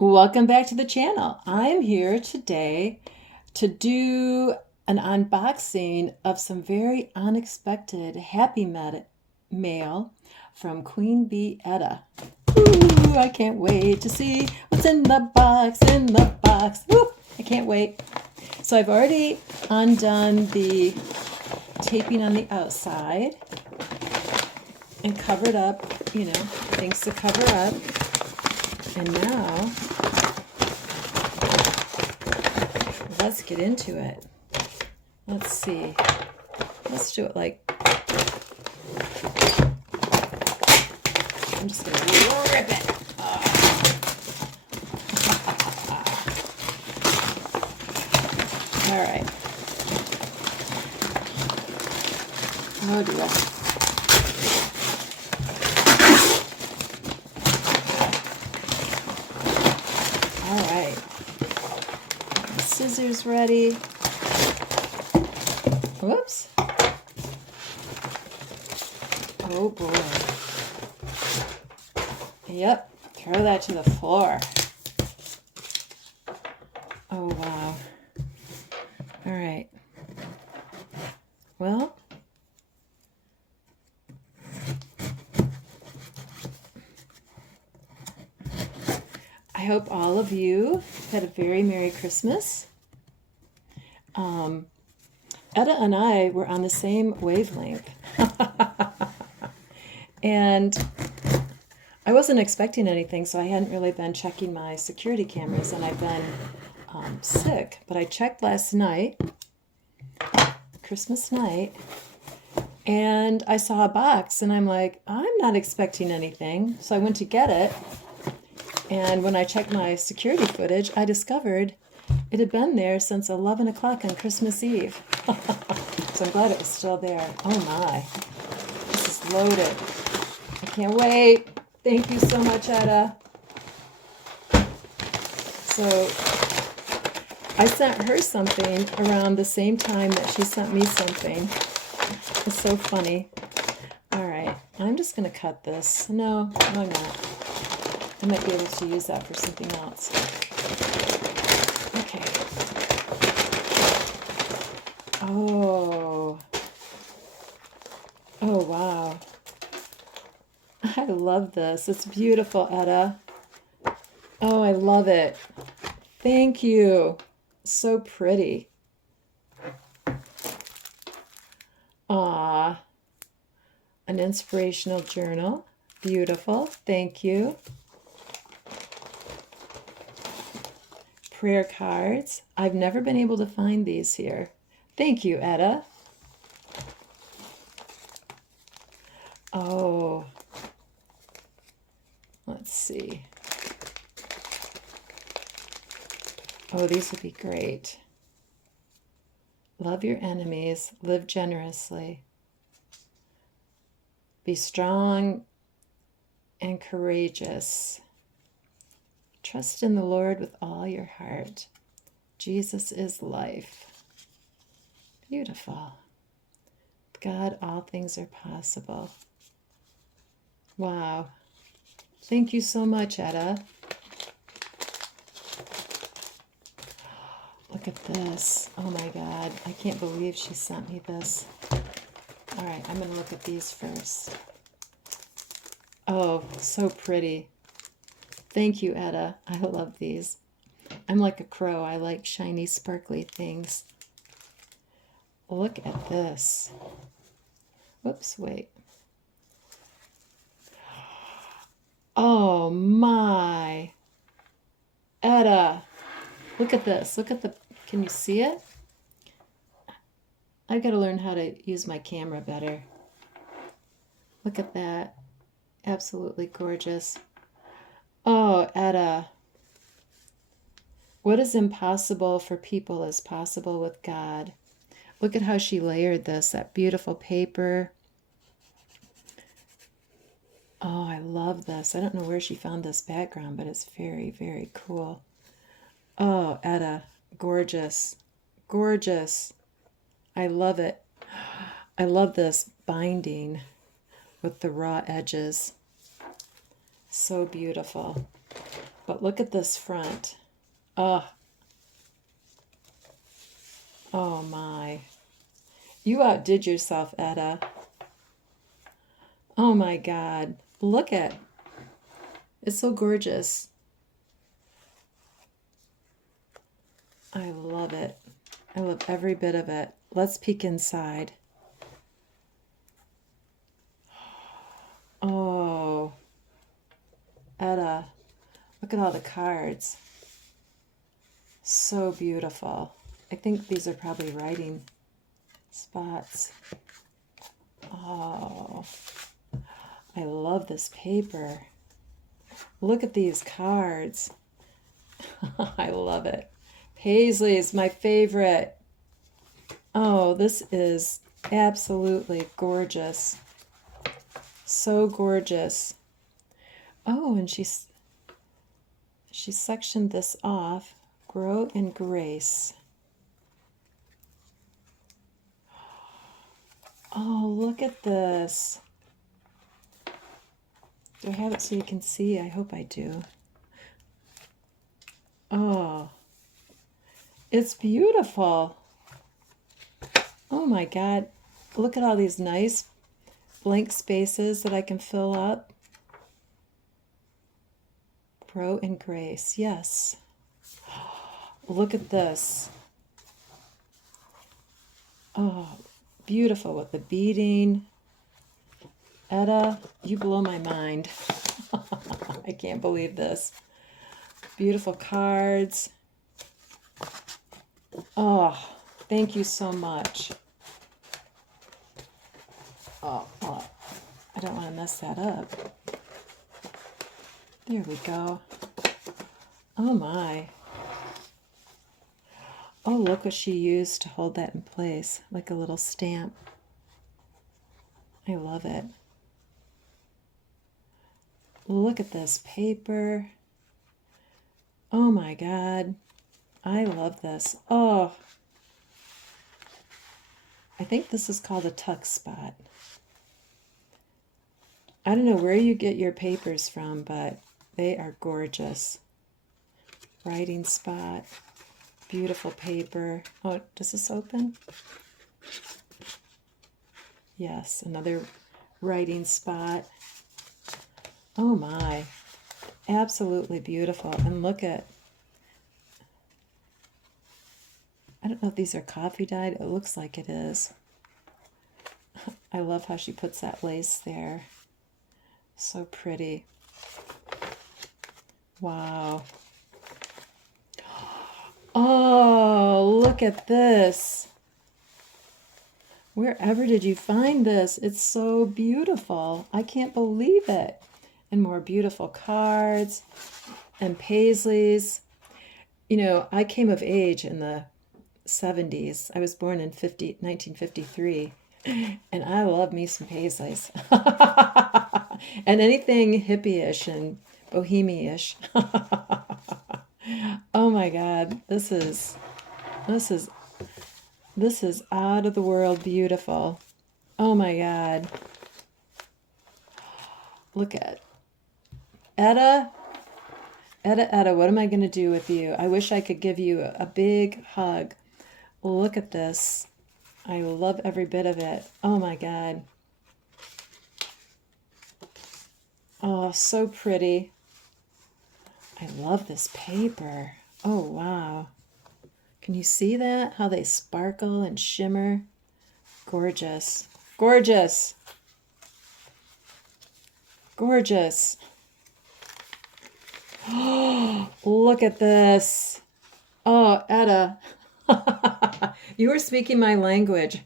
Welcome back to the channel. I'm here today to do an unboxing of some very unexpected happy mail from Queen Bee Etta. Ooh, I can't wait to see what's in the box. Ooh, I can't wait. So I've already undone the taping on the outside and covered up, things to cover up. And now let's get into it. Let's see. Let's do it like, I'm just going to rip it. All right. Oh dear. All right. Scissors ready. Whoops. Oh boy. Yep. Throw that to the floor. Oh wow. All right. Well, I hope all of you had a very Merry Christmas. Etta and I were on the same wavelength. And I wasn't expecting anything, so I hadn't really been checking my security cameras, and I've been sick. But I checked last night, Christmas night, and I saw a box, and I'm like, I'm not expecting anything. So I went to get it, and when I checked my security footage, I discovered it had been there since 11 o'clock on Christmas Eve. So I'm glad it was still there. Oh my, this is loaded. I can't wait. Thank you so much, Etta. So I sent her something around the same time that she sent me something. It's so funny. All right, I'm just going to cut this. No, I'm not. I might be able to use that for something else. Okay. Oh. Oh, wow. I love this. It's beautiful, Etta. Oh, I love it. Thank you. So pretty. Ah, an inspirational journal. Beautiful. Thank you. Prayer cards. I've never been able to find these here. Thank you, Etta. Oh, let's see. Oh, these would be great. Love your enemies. Live generously. Be strong and courageous. Trust in the Lord with all your heart. Jesus is life. Beautiful. With God, all things are possible. Wow. Thank you so much, Etta. Look at this. Oh my God. I can't believe she sent me this. All right, I'm going to look at these first. Oh, so pretty. Thank you, Etta. I love these. I'm like a crow. I like shiny, sparkly things. Look at this. Whoops, wait. Oh my. Etta. Look at this. Look at the, can you see it? I've got to learn how to use my camera better. Look at that. Absolutely gorgeous. Oh, Etta. What is impossible for people is possible with God. Look at how she layered this, that beautiful paper. Oh, I love this. I don't know where she found this background, but it's very, very cool. Oh, Etta, gorgeous. Gorgeous. I love it. I love this binding with the raw edges. So beautiful. But look at this front. Oh, oh my. You outdid yourself, Etta. Oh my God. Look at it. It's so gorgeous. I love it. I love every bit of it. Let's peek inside. Oh, Etta, look at all the cards. So beautiful. I think these are probably writing spots. Oh, I love this paper. Look at these cards. I love it. Paisley is my favorite. Oh, this is absolutely gorgeous. So gorgeous. Oh, and she sectioned this off. Grow in Grace. Oh, look at this. Do I have it so you can see? I hope I do. Oh, it's beautiful. Oh my God. Look at all these nice blank spaces that I can fill up. Grow in Grace. Yes. Look at this. Oh, beautiful with the beading. Etta, you blow my mind. I can't believe this. Beautiful cards. Oh, thank you so much. Oh, I don't want to mess that up. There we go. Oh my. Oh, look what she used to hold that in place, like a little stamp. I love it. Look at this paper. Oh my God. I love this. Oh, I think this is called a tuck spot. I don't know where you get your papers from, but they are gorgeous. Writing spot. Beautiful paper. Oh, does this open? Yes, another writing spot. Oh my. Absolutely beautiful. And look at, I don't know if these are coffee dyed. It looks like it is. I love how she puts that lace there. So pretty. Wow. Oh, look at this. Wherever did you find this? It's so beautiful. I can't believe it. And more beautiful cards and paisleys. You know, I came of age in the 70s. I was born in 1953. And I love me some paisleys. And anything hippie-ish and bohemian-ish. Oh my God, this is out of the world beautiful. Oh my God. Look at Etta, what am I going to do with you? I wish I could give you a big hug. Look at this. I love every bit of it. Oh my God. Oh, so pretty. I love this paper. Oh, wow. Can you see that? How they sparkle and shimmer? Gorgeous. Gorgeous. Gorgeous. Oh, look at this. Oh, Etta. You are speaking my language.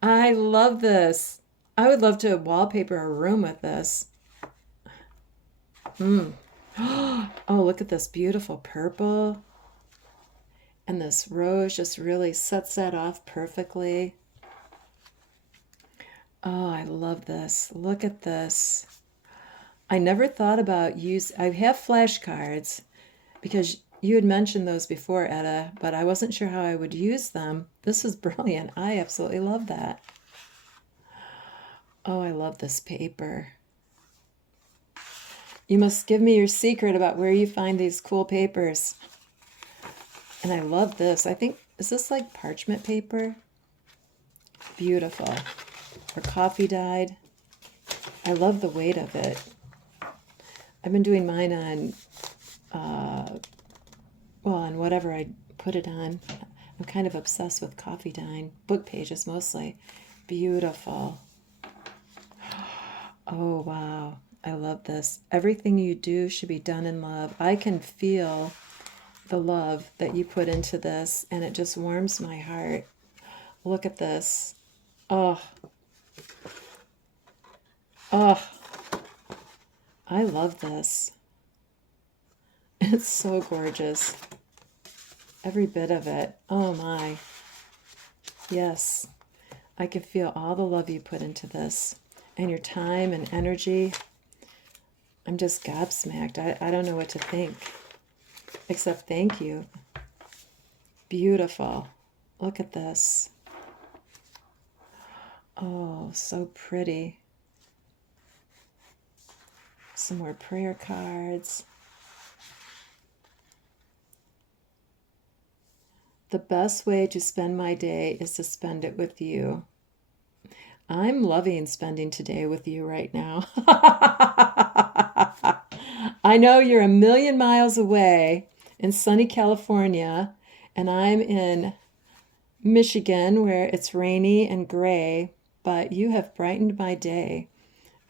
I love this. I would love to wallpaper a room with this. Oh, look at this beautiful purple. And this rose just really sets that off perfectly. Oh, I love this. Look at this. I never thought about I have flashcards because you had mentioned those before, Etta, but I wasn't sure how I would use them. This is brilliant. I absolutely love that. Oh, I love this paper. You must give me your secret about where you find these cool papers. And I love this. I think, is this like parchment paper? Beautiful. Or coffee dyed. I love the weight of it. I've been doing mine on, on whatever I put it on. I'm kind of obsessed with coffee dyeing. Book pages mostly. Beautiful. Oh, wow. I love this. Everything you do should be done in love. I can feel the love that you put into this, and it just warms my heart. Look at this. Oh, oh, I love this. It's so gorgeous. Every bit of it. Oh my. Yes. I can feel all the love you put into this, and your time and energy. I'm just gobsmacked. I don't know what to think, except thank you. Beautiful. Look at this. Oh, so pretty. Some more prayer cards. The best way to spend my day is to spend it with you. I'm loving spending today with you right now. I know you're a million miles away in sunny California, and I'm in Michigan where it's rainy and gray, but you have brightened my day.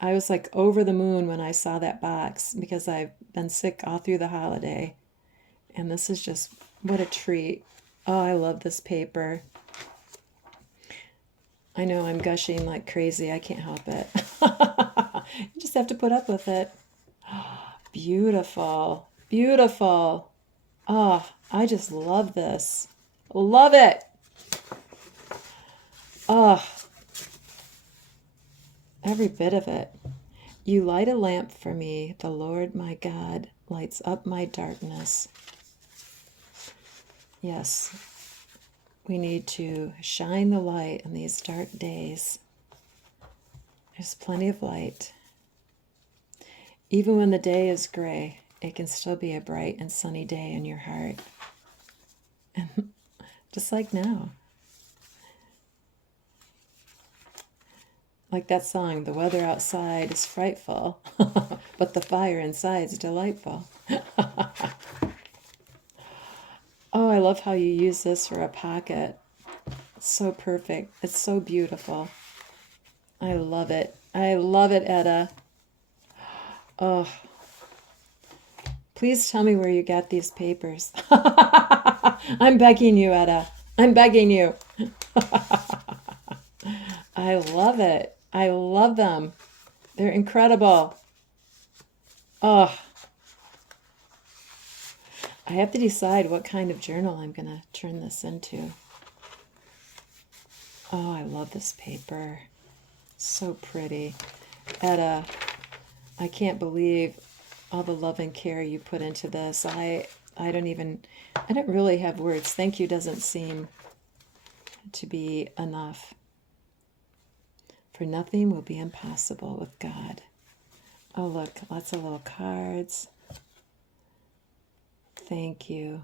I was like over the moon when I saw that box because I've been sick all through the holiday. And this is just, what a treat. Oh, I love this paper. I know I'm gushing like crazy. I can't help it. You just have to put up with it. Beautiful. Beautiful. Oh, I just love this. Love it. Oh, every bit of it. You light a lamp for me. The Lord my God lights up my darkness. Yes, we need to shine the light in these dark days. There's plenty of light. Even when the day is gray, it can still be a bright and sunny day in your heart. And just like now. Like that song, the weather outside is frightful, but the fire inside is delightful. Oh, I love how you use this for a pocket. It's so perfect. It's so beautiful. I love it. I love it, Etta. Oh, please tell me where you got these papers. I'm begging you, Etta. I'm begging you. I love it. I love them. They're incredible. Oh, I have to decide what kind of journal I'm going to turn this into. Oh, I love this paper. So pretty. Etta, I can't believe all the love and care you put into this. I don't really have words. Thank you doesn't seem to be enough. For nothing will be impossible with God. Oh, look, lots of little cards. Thank you.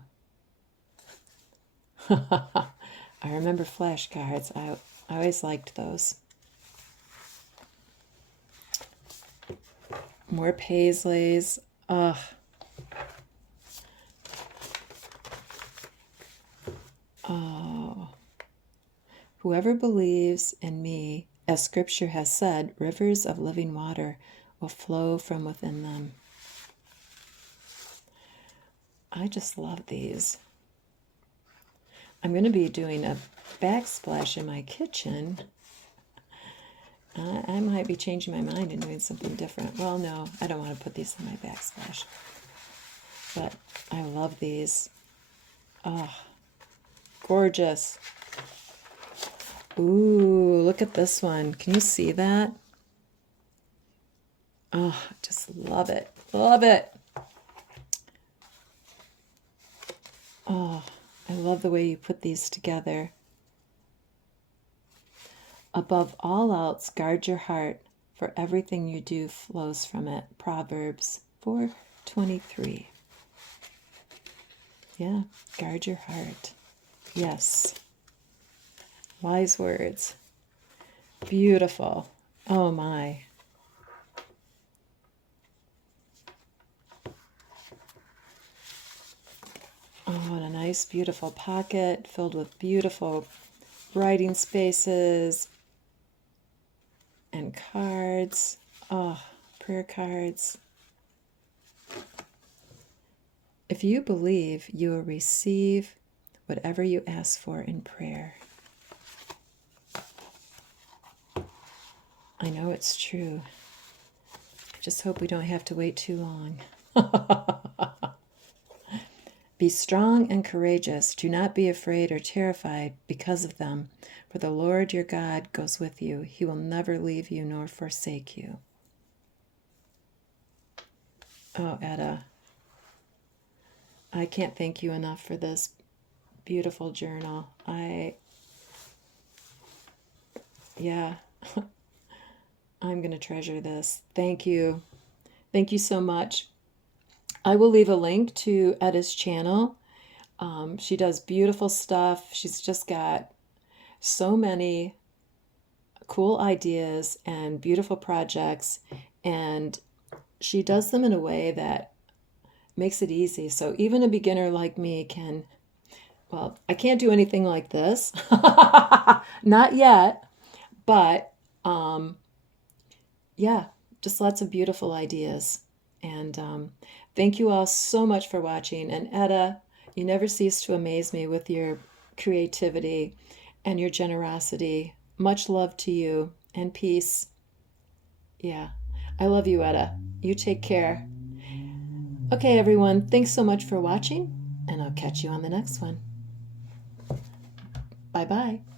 I remember flashcards. I always liked those. More paisleys. Ugh. Oh. Whoever believes in me, as Scripture has said, rivers of living water will flow from within them. I just love these. I'm going to be doing a backsplash in my kitchen. I might be changing my mind and doing something different. Well, no, I don't want to put these in my backsplash. But I love these. Oh, gorgeous. Ooh, look at this one. Can you see that? Oh, just love it. Love it. Oh, I love the way you put these together. Above all else, guard your heart, for everything you do flows from it. Proverbs 4:23. Yeah, guard your heart. Yes. Wise words. Beautiful. Oh my. Oh, and a nice, beautiful pocket filled with beautiful writing spaces and cards. Oh, prayer cards. If you believe, you will receive whatever you ask for in prayer. I know it's true. I just hope we don't have to wait too long. Be strong and courageous. Do not be afraid or terrified because of them, for the Lord your God goes with you. He will never leave you nor forsake you. Oh, Etta, I can't thank you enough for this beautiful journal. Yeah, I'm going to treasure this. Thank you. Thank you so much. I will leave a link to Etta's channel. She does beautiful stuff. She's just got so many cool ideas and beautiful projects, and she does them in a way that makes it easy. So even a beginner like me can, well, I can't do anything like this. Not yet, but yeah, just lots of beautiful ideas. And thank you all so much for watching. And Etta, you never cease to amaze me with your creativity and your generosity. Much love to you and peace. Yeah, I love you, Etta. You take care. Okay, everyone, thanks so much for watching, and I'll catch you on the next one. Bye-bye.